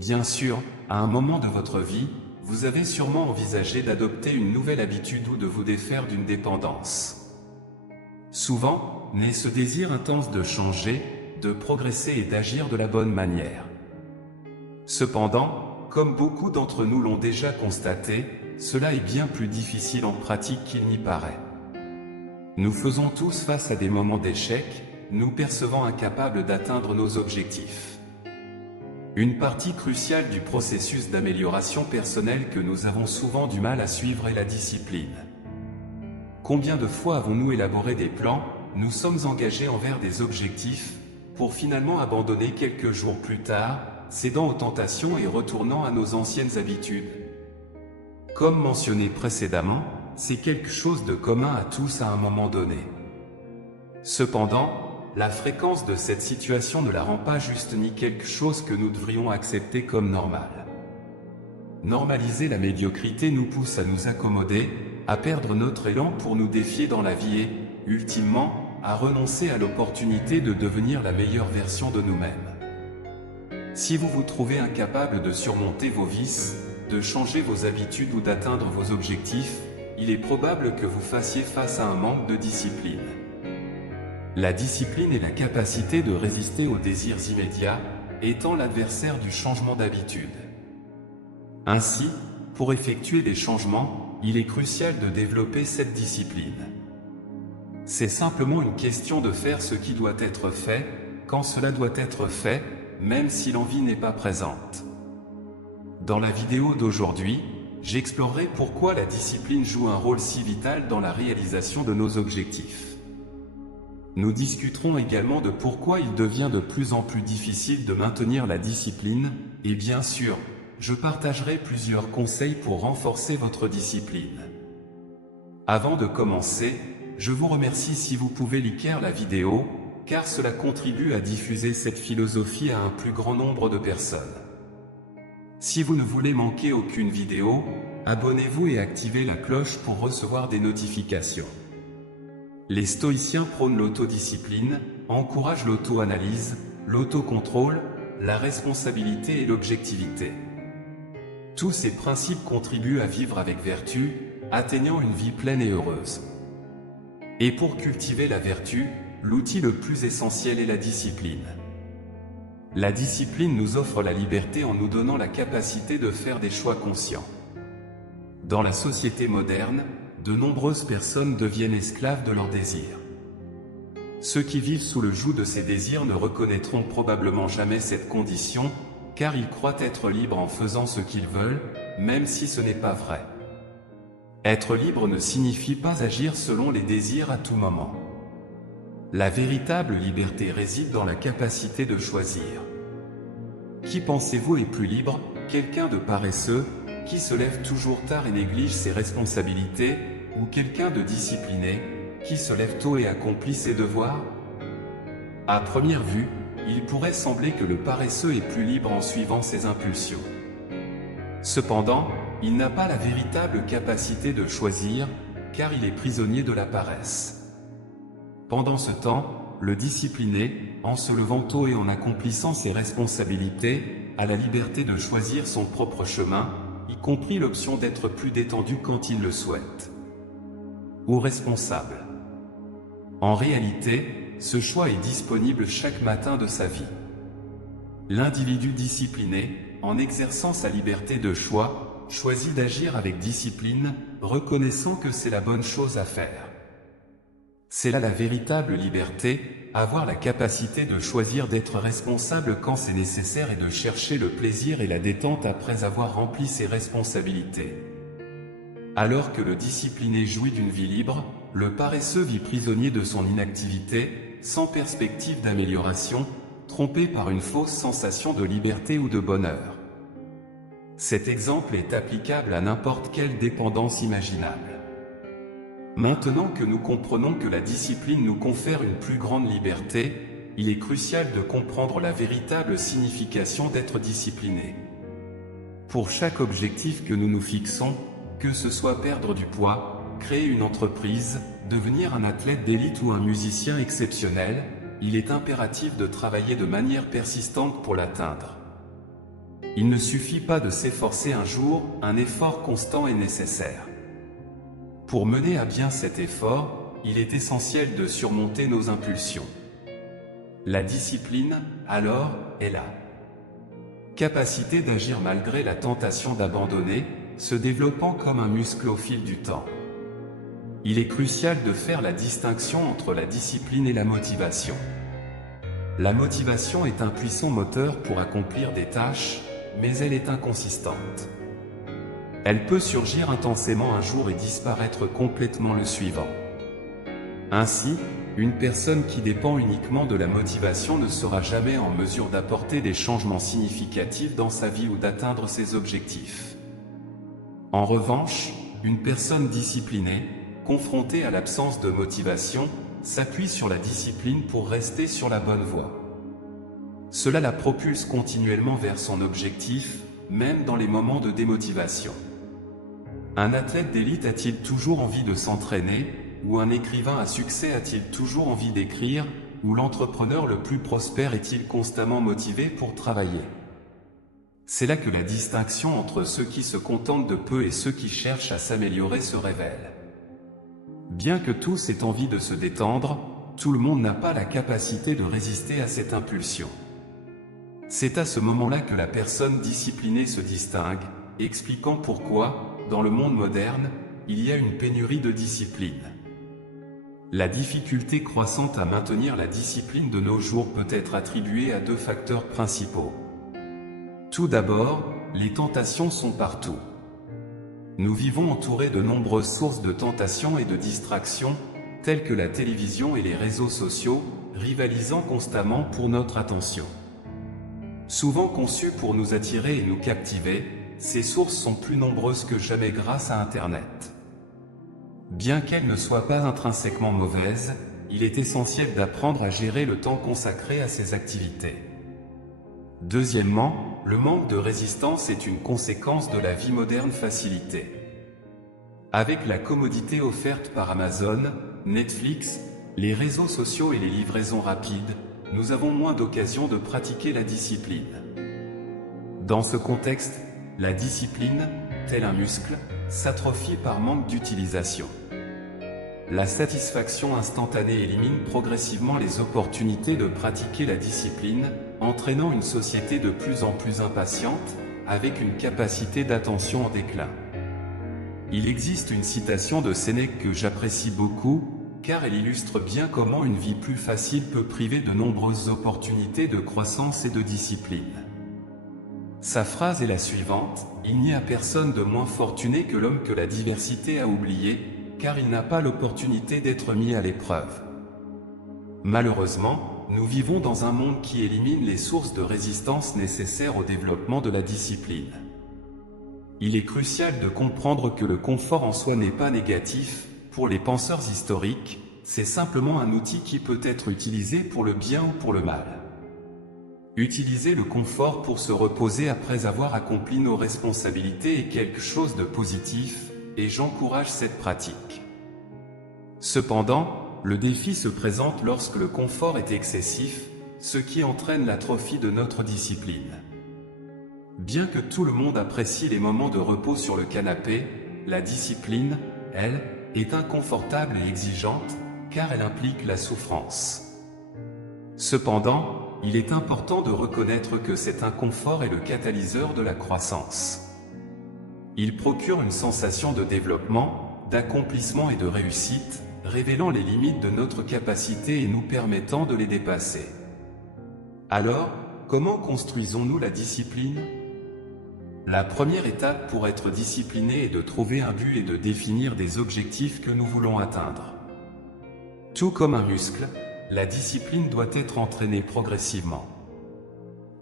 Bien sûr, à un moment de votre vie, vous avez sûrement envisagé d'adopter une nouvelle habitude ou de vous défaire d'une dépendance. Souvent, naît ce désir intense de changer, de progresser et d'agir de la bonne manière. Cependant, comme beaucoup d'entre nous l'ont déjà constaté, cela est bien plus difficile en pratique qu'il n'y paraît. Nous faisons tous face à des moments d'échec, nous percevant incapables d'atteindre nos objectifs. Une partie cruciale du processus d'amélioration personnelle que nous avons souvent du mal à suivre est la discipline. Combien de fois avons-nous élaboré des plans, nous sommes engagés envers des objectifs, pour finalement abandonner quelques jours plus tard, cédant aux tentations et retournant à nos anciennes habitudes? Comme mentionné précédemment, c'est quelque chose de commun à tous à un moment donné. Cependant, la fréquence de cette situation ne la rend pas juste ni quelque chose que nous devrions accepter comme normal. Normaliser la médiocrité nous pousse à nous accommoder, à perdre notre élan pour nous défier dans la vie et, ultimement, à renoncer à l'opportunité de devenir la meilleure version de nous-mêmes. Si vous vous trouvez incapable de surmonter vos vices, de changer vos habitudes ou d'atteindre vos objectifs, il est probable que vous fassiez face à un manque de discipline. La discipline est la capacité de résister aux désirs immédiats, étant l'adversaire du changement d'habitude. Ainsi, pour effectuer des changements, il est crucial de développer cette discipline. C'est simplement une question de faire ce qui doit être fait, quand cela doit être fait, même si l'envie n'est pas présente. Dans la vidéo d'aujourd'hui, j'explorerai pourquoi la discipline joue un rôle si vital dans la réalisation de nos objectifs. Nous discuterons également de pourquoi il devient de plus en plus difficile de maintenir la discipline, et bien sûr, je partagerai plusieurs conseils pour renforcer votre discipline. Avant de commencer, je vous remercie si vous pouvez liker la vidéo, car cela contribue à diffuser cette philosophie à un plus grand nombre de personnes. Si vous ne voulez manquer aucune vidéo, abonnez-vous et activez la cloche pour recevoir des notifications. Les stoïciens prônent l'autodiscipline, encouragent l'auto-analyse, l'autocontrôle, la responsabilité et l'objectivité. Tous ces principes contribuent à vivre avec vertu, atteignant une vie pleine et heureuse. Et pour cultiver la vertu, l'outil le plus essentiel est la discipline. La discipline nous offre la liberté en nous donnant la capacité de faire des choix conscients. Dans la société moderne, de nombreuses personnes deviennent esclaves de leurs désirs. Ceux qui vivent sous le joug de ces désirs ne reconnaîtront probablement jamais cette condition, car ils croient être libres en faisant ce qu'ils veulent, même si ce n'est pas vrai. Être libre ne signifie pas agir selon les désirs à tout moment. La véritable liberté réside dans la capacité de choisir. Qui pensez-vous est plus libre, quelqu'un de paresseux, qui se lève toujours tard et néglige ses responsabilités, ou quelqu'un de discipliné, qui se lève tôt et accomplit ses devoirs? À première vue, il pourrait sembler que le paresseux est plus libre en suivant ses impulsions. Cependant, il n'a pas la véritable capacité de choisir, car il est prisonnier de la paresse. Pendant ce temps, le discipliné, en se levant tôt et en accomplissant ses responsabilités, a la liberté de choisir son propre chemin, y compris l'option d'être plus détendu quand il le souhaite. Ou responsable. En réalité, ce choix est disponible chaque matin de sa vie. L'individu discipliné, en exerçant sa liberté de choix, choisit d'agir avec discipline, reconnaissant que c'est la bonne chose à faire. C'est là la véritable liberté, avoir la capacité de choisir d'être responsable quand c'est nécessaire et de chercher le plaisir et la détente après avoir rempli ses responsabilités. Alors que le discipliné jouit d'une vie libre, le paresseux vit prisonnier de son inactivité, sans perspective d'amélioration, trompé par une fausse sensation de liberté ou de bonheur. Cet exemple est applicable à n'importe quelle dépendance imaginable. Maintenant que nous comprenons que la discipline nous confère une plus grande liberté, il est crucial de comprendre la véritable signification d'être discipliné. Pour chaque objectif que nous nous fixons, que ce soit perdre du poids, créer une entreprise, devenir un athlète d'élite ou un musicien exceptionnel, il est impératif de travailler de manière persistante pour l'atteindre. Il ne suffit pas de s'efforcer un jour, un effort constant est nécessaire. Pour mener à bien cet effort, il est essentiel de surmonter nos impulsions. La discipline, alors, est la capacité d'agir malgré la tentation d'abandonner, se développant comme un muscle au fil du temps. Il est crucial de faire la distinction entre la discipline et la motivation. La motivation est un puissant moteur pour accomplir des tâches, mais elle est inconsistante. Elle peut surgir intensément un jour et disparaître complètement le suivant. Ainsi, une personne qui dépend uniquement de la motivation ne sera jamais en mesure d'apporter des changements significatifs dans sa vie ou d'atteindre ses objectifs. En revanche, une personne disciplinée, confrontée à l'absence de motivation, s'appuie sur la discipline pour rester sur la bonne voie. Cela la propulse continuellement vers son objectif, même dans les moments de démotivation. Un athlète d'élite a-t-il toujours envie de s'entraîner, ou un écrivain à succès a-t-il toujours envie d'écrire, ou l'entrepreneur le plus prospère est-il constamment motivé pour travailler? C'est là que la distinction entre ceux qui se contentent de peu et ceux qui cherchent à s'améliorer se révèle. Bien que tous aient envie de se détendre, tout le monde n'a pas la capacité de résister à cette impulsion. C'est à ce moment-là que la personne disciplinée se distingue, expliquant pourquoi, dans le monde moderne, il y a une pénurie de discipline. La difficulté croissante à maintenir la discipline de nos jours peut être attribuée à deux facteurs principaux. Tout d'abord, les tentations sont partout. Nous vivons entourés de nombreuses sources de tentations et de distractions, telles que la télévision et les réseaux sociaux, rivalisant constamment pour notre attention. Souvent conçues pour nous attirer et nous captiver, ces sources sont plus nombreuses que jamais grâce à Internet. Bien qu'elles ne soient pas intrinsèquement mauvaises, il est essentiel d'apprendre à gérer le temps consacré à ces activités. Deuxièmement, le manque de résistance est une conséquence de la vie moderne facilitée. Avec la commodité offerte par Amazon, Netflix, les réseaux sociaux et les livraisons rapides, nous avons moins d'occasions de pratiquer la discipline. Dans ce contexte, la discipline, tel un muscle, s'atrophie par manque d'utilisation. La satisfaction instantanée élimine progressivement les opportunités de pratiquer la discipline, entraînant une société de plus en plus impatiente, avec une capacité d'attention en déclin. Il existe une citation de Sénèque que j'apprécie beaucoup, car elle illustre bien comment une vie plus facile peut priver de nombreuses opportunités de croissance et de discipline. Sa phrase est la suivante: « Il n'y a personne de moins fortuné que l'homme que la diversité a oublié, car il n'a pas l'opportunité d'être mis à l'épreuve. » Malheureusement, nous vivons dans un monde qui élimine les sources de résistance nécessaires au développement de la discipline. Il est crucial de comprendre que le confort en soi n'est pas négatif. Pour les penseurs historiques, c'est simplement un outil qui peut être utilisé pour le bien ou pour le mal. Utiliser le confort pour se reposer après avoir accompli nos responsabilités est quelque chose de positif, et j'encourage cette pratique. Cependant, le défi se présente lorsque le confort est excessif, ce qui entraîne l'atrophie de notre discipline. Bien que tout le monde apprécie les moments de repos sur le canapé, la discipline, elle, est inconfortable et exigeante, car elle implique la souffrance. Cependant, il est important de reconnaître que cet inconfort est le catalyseur de la croissance. Il procure une sensation de développement, d'accomplissement et de réussite, révélant les limites de notre capacité et nous permettant de les dépasser. Alors, comment construisons-nous la discipline ? La première étape pour être discipliné est de trouver un but et de définir des objectifs que nous voulons atteindre. Tout comme un muscle, la discipline doit être entraînée progressivement.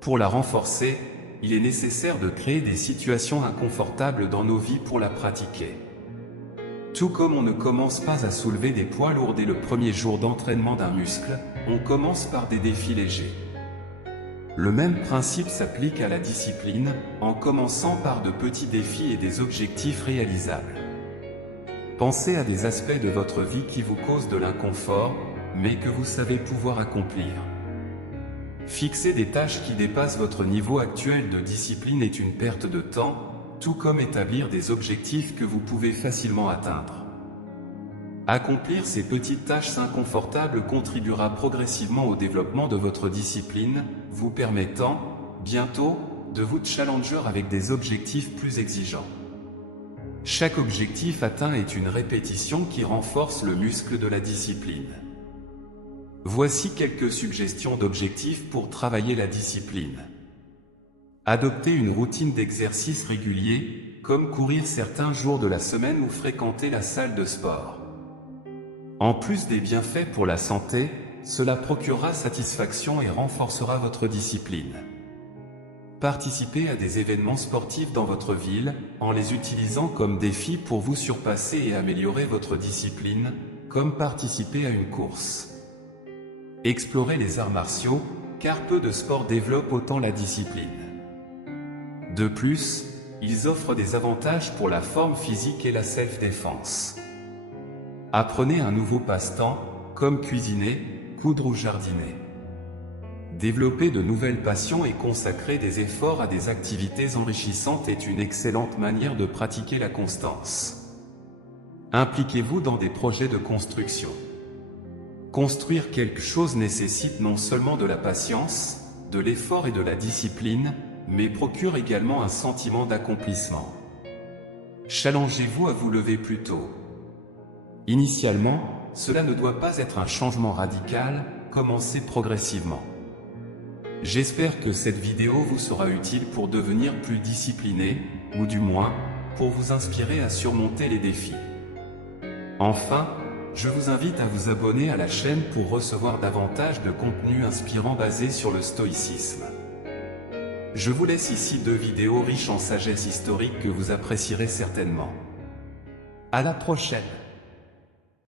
Pour la renforcer, il est nécessaire de créer des situations inconfortables dans nos vies pour la pratiquer. Tout comme on ne commence pas à soulever des poids lourds dès le premier jour d'entraînement d'un muscle, on commence par des défis légers. Le même principe s'applique à la discipline, en commençant par de petits défis et des objectifs réalisables. Pensez à des aspects de votre vie qui vous causent de l'inconfort, mais que vous savez pouvoir accomplir. Fixer des tâches qui dépassent votre niveau actuel de discipline est une perte de temps, tout comme établir des objectifs que vous pouvez facilement atteindre. Accomplir ces petites tâches inconfortables contribuera progressivement au développement de votre discipline, vous permettant, bientôt, de vous challenger avec des objectifs plus exigeants. Chaque objectif atteint est une répétition qui renforce le muscle de la discipline. Voici quelques suggestions d'objectifs pour travailler la discipline. Adopter une routine d'exercice régulier, comme courir certains jours de la semaine ou fréquenter la salle de sport. En plus des bienfaits pour la santé, cela procurera satisfaction et renforcera votre discipline. Participez à des événements sportifs dans votre ville, en les utilisant comme défi pour vous surpasser et améliorer votre discipline, comme participer à une course. Explorez les arts martiaux, car peu de sports développent autant la discipline. De plus, ils offrent des avantages pour la forme physique et la self-défense. Apprenez un nouveau passe-temps, comme cuisiner, coudre ou jardiner. Développer de nouvelles passions et consacrer des efforts à des activités enrichissantes est une excellente manière de pratiquer la constance. Impliquez-vous dans des projets de construction. Construire quelque chose nécessite non seulement de la patience, de l'effort et de la discipline, mais procure également un sentiment d'accomplissement. Challengez-vous à vous lever plus tôt. Initialement, cela ne doit pas être un changement radical, commencez progressivement. J'espère que cette vidéo vous sera utile pour devenir plus discipliné, ou du moins, pour vous inspirer à surmonter les défis. Enfin, je vous invite à vous abonner à la chaîne pour recevoir davantage de contenu inspirant basé sur le stoïcisme. Je vous laisse ici 2 vidéos riches en sagesse historique que vous apprécierez certainement. À la prochaine!